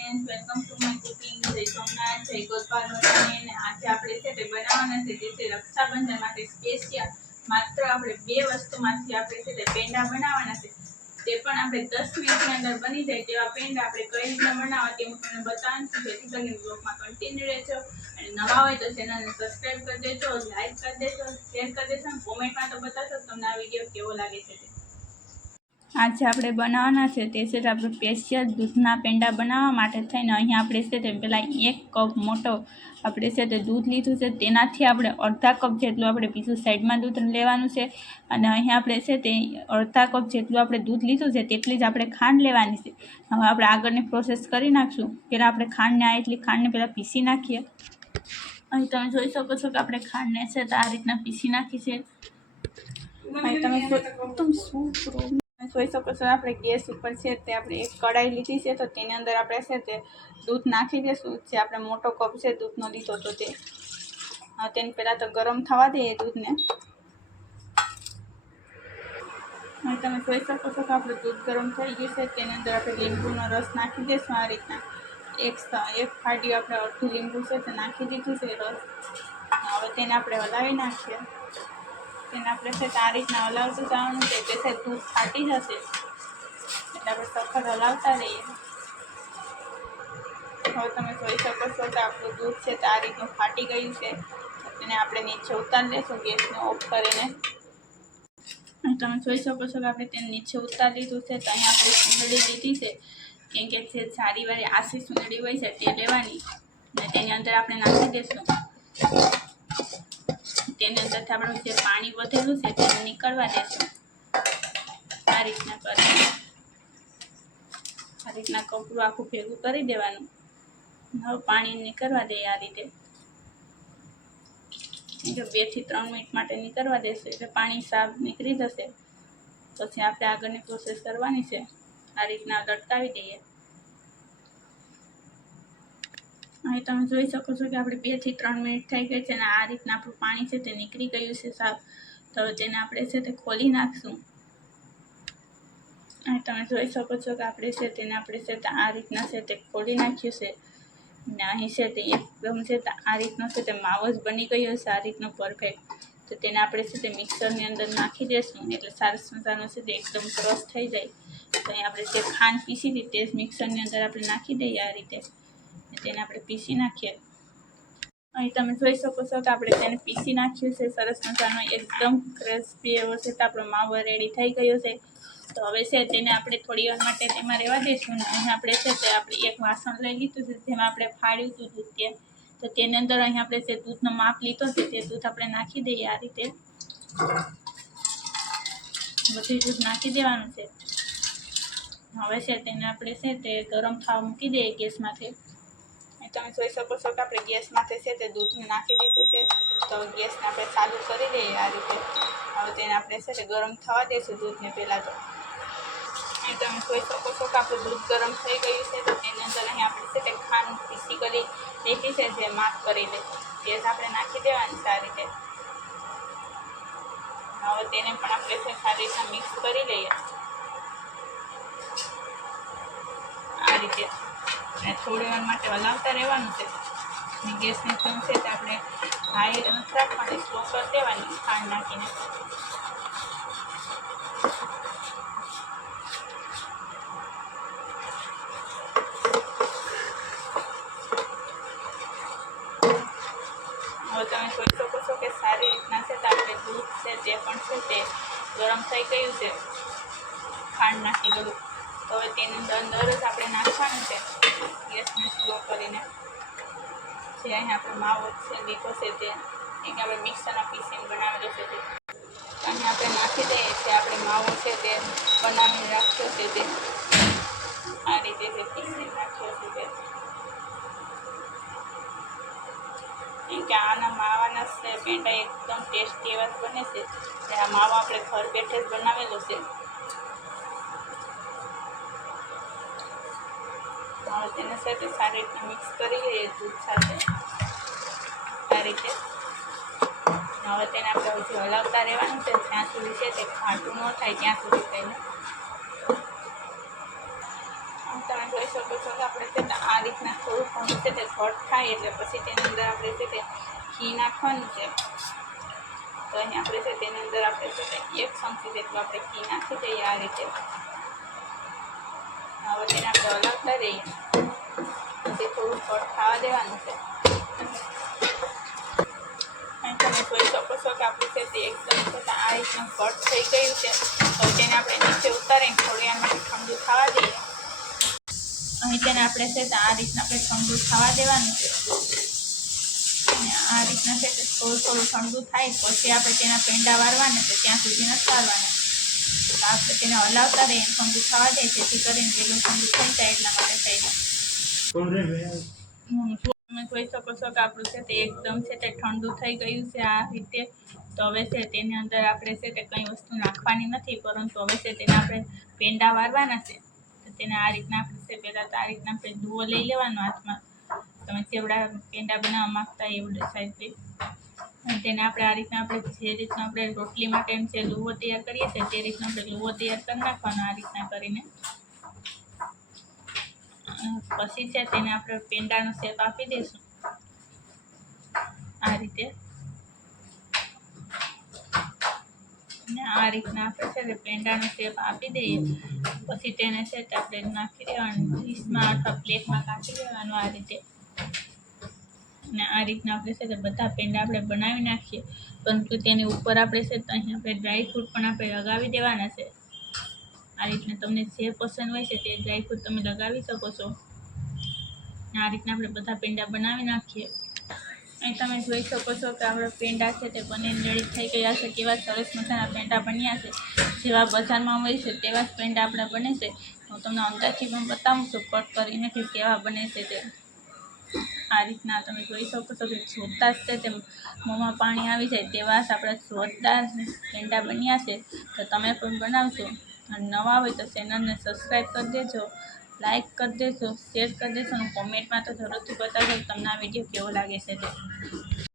જય સોમનાથ, જય ગોપાલ અને આજે આપણે છે તે બનાવવાના છે તે રક્ષાબંધન માટે સ્પેશિયલ માત્ર આપણે બે વસ્તુમાંથી આપણે છે તે પેંડા બનાવવાના છે. તે પણ આપણે દસ મિનિટની અંદર બની જાય તેવા પેંડા આપણે કઈ રીતના બનાવવા તે હું તમને બતાવું છું. જેથી કરીને બ્લોગમાં કન્ટિન્યુ રહેજો. અને નવા હોય તો ચેનલને સબસ્ક્રાઈબ કરી દેજો લાઈક કરી દેજો શેર કરી દેજો અને કોમેન્ટમાં તો બતાવશો તમને આ વીડિયો કેવો લાગે છે આજે આપણે બનાવવાના છે તે છે આપણે સ્પેશિયલ દૂધના પેંડા બનાવવા માટે થઈને અહીંયા આપણે છે તે પહેલાં એક કપ મોટો આપણે છે તે દૂધ લીધું છે. તેનાથી આપણે અડધા કપ જેટલું આપણે બીજું સાઈડમાં દૂધ લેવાનું છે. અને અહીંયા આપણે છે તે અડધા કપ જેટલું આપણે દૂધ લીધું છે તેટલી જ આપણે ખાંડ લેવાની છે. હવે આપણે આગળની પ્રોસેસ કરી નાખશું. પહેલાં આપણે ખાંડને આ એટલી ખાંડને પહેલાં પીસી નાખીએ. અહીં તમે જોઈ શકો છો કે આપણે ખાંડને છે તો આ રીતના પીસી નાખી છે. અહીં તમે તમે શું જોઈ શકો છો આપણે ગેસ ઉપર છે તે આપણે એક કઢાઈ લીધી છે, તો તેની અંદર આપણે છે તે દૂધ નાખી દઈશું જે આપણે મોટો કપ છે દૂધનો લીધો તો તે. તેને પહેલાં તો ગરમ થવા દઈએ દૂધને. તમે જોઈ શકો છો કે આપણું દૂધ ગરમ થઈ ગયું છે, તેની અંદર આપણે લીંબુનો રસ નાખી દઈશું આ રીતના એક એક ફાડી આપણે અડધું લીંબુ છે તે નાખી દીધું છે રસ. હવે તેને આપણે હલાવી નાખીએ. તેને આપણે છે તારીખના રીતના હલાવતું જવાનું છે. કે છે દૂધ ફાટી જશે. એટલે આપણે સખત હલાવતા રહીએ. હવે તમે જોઈ શકો છો કે આપણું દૂધ છે તારીખનું ફાટી ગયું છે. તેને આપણે નીચે ઉતારી લેશું ગેસને ઓફ કરીને. તમે જોઈ શકો છો કે આપણે તેને નીચે ઉતારી લીધું છે. તો અહીંયા આપણે સુંદડી લીધી છે. કેમ કે જે સારી વાળી આસી સુંદડી હોય છે તે લેવાની. અને તેની અંદર આપણે નાખી દઈશું. તેની અંદરથી આપણું જે પાણી વધેલું છે તેને નીકળવા દેશું. આ રીતના કરી. આ રીતના કપડું આખું ભેગું કરી દેવાનું. હવે પાણી નીકળવા દઈએ આ રીતે. જો બેથી ત્રણ મિનિટ માટે નીકળવા દેશું, એટલે પાણી સાફ નીકળી જશે. પછી આપણે આગળની પ્રોસેસ કરવાની છે. આ રીતના લટકાવી દઈએ. અહીં તમે જોઈ શકો છો કે આપણે બેથી ત્રણ મિનિટ થઈ ગઈ છે અને આ રીતના આપણું પાણી છે તે નીકળી ગયું છે સાફ તો તેને આપણે છે તે ખોલી નાખશું. અહીં તમે જોઈ શકો છો કે આપણે છે તેને આપણે છે તે આ રીતના છે તે ખોલી નાખ્યું છે. ને અહીં છે તે એકદમ છે આ રીતનો છે તે માવો જ બની ગયો છે, આ રીતનો પરફેક્ટ તો તેને આપણે છે તે મિક્સરની અંદર નાખી દઈશું એટલે સારસ મજાનો છે તે એકદમ ક્રશ થઈ જાય. તો અહીં આપણે જે ખાંડ પીસી હતી તે જ મિક્સરની અંદર આપણે નાખી દઈએ આ રીતે. તેને આપણે પીસી નાખીએ. અહીં તમે જોઈ શકો છો કે આપણે તેને પીસી નાખ્યું છે. સરસ મજાનો એકદમ ક્રિસ્પી એવો છે. તો આપણો માવો રેડી થઈ ગયો છે. તો હવે છે તેને આપણે થોડી વાર માટે તેમાં રહેવા દઈશું ને અહીં આપણે છે તે આપણે એક વાસણ લઈ લીધું છે. જેમાં આપણે ફાડ્યું હતું દૂધ ત્યાં તો તેની અંદર અહીં આપણે જે દૂધનો માપ લીધો છે તે દૂધ આપણે નાખી દઈએ આ રીતે. બધું દૂધ નાખી દેવાનું છે. હવે છે તેને આપણે છે તે ગરમ થવા મૂકી દઈએ ગેસમાંથી અહીં તમે જોઈ શકો છો કે આપણે ગેસમાંથી છે તે દૂધ નાખી દીધું છે. તો ગેસને આપણે ચાલુ કરી દઈએ આ રીતે. હવે તેને આપણે છે તે ગરમ થવા દઈશું દૂધને પહેલાં તો. તમે જોઈ શકો છો કે આપણું દૂધ ગરમ થઈ ગયું છે તો તેની અંદર અહીં આપણે છે તે ખાંડ પીસી કરી લીધી છે જે માફ કરી લે ગેસ આપણે નાખી દેવાની આ રીતે. હવે તેને પણ આપણે છે સારી રીતના મિક્સ કરી લઈએ. આ રીતે. અને થોડી વાર માટે હલાવતા રહેવાનું છે. અને ગેસની ફ્લેમ છે તે આપણે હાઈ નથી રાખવાની સ્લો કરી દેવાની, ખાંડ નાખીને. હવે તમે જોઈ શકો છો કે સારી રીતના છે તો આપણે દૂધ છે તે પણ છે તે ગરમ થઈ ગયું છે. ખાંડ નાખી બધું. તો હવે તેની અંદર જ આપણે નાખવાનું છે. જે અહીં માવો છે તે. આપણે મિક્સરના પીસીને બનાવેલો છે તે. આપણે નાખી દઈએ છે આપણે માવો બનાવીને રાખ્યો છે તે. આ રીતે જે પીસીને નાખ્યો છે તે. કે આના માવાના પેંડા એકદમ ટેસ્ટી એવા બને છે. આ માવો આપણે ઘર બેઠે જ બનાવેલો છે. તેને સાથે સારી રીતે મિક્સ કરી લઈએ દૂધ સાથે. આ રીતે. હવે તેને આપણે હજી હલાવતા રહેવાનું છે. જ્યાં સુધી છે તે ખાટું ન થાય ત્યાં સુધી તેને. તમે જોઈ શકો છો કે આપણે છે આ રીતના થોડું ઘણું છે તે ઘટ થાય એટલે પછી તેની અંદર આપણે છે તે ઘી નાખવાનું છે. તો અહીં આપણે છે તેની અંદર આપણે છે તે એક ચમચી જેટલું આપણે ઘી નાખી દઈએ આ રીતે. હવે તેને આપણે હલાવતા રહીએ પછી થોડું ઘટ ખાવા દેવાનું છે અહીં તમે જોઈ શકો છો કે આપણું છે તે એકદમ છે તે આ રીતનું ઘટ થઈ ગયું છે તો તેને આપણે નીચે ઉતારીને થોડી વાર માટે ઠંડુ થવા દઈએ અહીં તેને આપણે છે તે આ રીતના આપણે ઠંડુ થવા દેવાનું છે અને આ રીતના છે તે થોડું થોડું ઠંડુ થાય પછી આપણે તેના પેંડા વાળવાના છે ત્યાં સુધી નથી વાળવાના તો આપણે તેને હલાવતા રહીએ ઠંડુ થવા દે જેથી કરીને વેલું ઠંડુ થઈ જાય એટલા માટે થઈ જાય તમે જોઈ શકો છો કે આપણું છે તે એકદમ છે તે ઠંડુ થઈ ગયું છે આ રીતે. તો હવે છે તેની અંદર આપણે છે તે કંઈ વસ્તુ નાખવાની નથી પરંતુ હવે છે તેને આપણે પેંડા વારવાના છે. તો તેને આ રીતના આપણે છે પહેલાં તો આ રીતના આપણે દુઓ લઈ લેવાનો હાથમાં. તમે જેવડા પેંડા બનાવવા માગતા એવડે સાઈઝથી તેને આપણે આ રીતના આપણે જે રીતના આપણે રોટલી માટે એમ જે લુવો તૈયાર કરીએ છીએ તે રીતના આપણે લુવો તૈયાર કરી નાખવાનો આ રીતના કરીને. પછી છે તેને આપણે પેંડાનો શેપ આપી દઈશું. આ રીતે. અને આ રીતના આપણે છે તે પેંડાનો શેપ આપી દઈએ. પછી તેને છે તે આપણે નાખી દેવાનું, ડીશમાં અથવા પ્લેટમાં કાઢી દેવાનું આ રીતે. અને આ રીતના આપણે છે તે બધા પેંડા આપણે બનાવી નાખીએ. પરંતુ તેની ઉપર આપણે છે તો અહીં આપણે ડ્રાયફ્રૂટ પણ આપણે લગાવી દેવાના છે. આ રીતના તમને જે પસંદ હોય છે તે ડ્રાયફ્રૂટ તમે લગાવી શકો છો. આ રીતના આપણે બધા પેંડા બનાવી નાખીએ. અહીં તમે જોઈ શકો છો કે આપણા પેંડા છે તે બને રેડી થઈ ગયા છે. કેવા સરસ મજાના પેંડા બન્યા છે. જેવા બજારમાં હોય છે તેવા જ પેંડા આપણે બને છે. હું તમને અંદાજથી પણ બતાવું છું, કટ કરીને કે કેવા બને છે તે. આ રીતના તમે જોઈ શકો છો કે જોતા છે તે મોંમાં પાણી આવી જાય તેવા જ આપણા જોરદાર પેંડા બન્યા છે. તો તમે પણ બનાવશો અને નવા હોય તો ચેનલને સબસ્ક્રાઈબ કરી દેજો લાઇક કરી દેજો, શેર કરી દેજો અને કોમેન્ટમાં તો જરૂરથી બતાવજો તમને આ વીડિયો કેવો લાગે છે તે.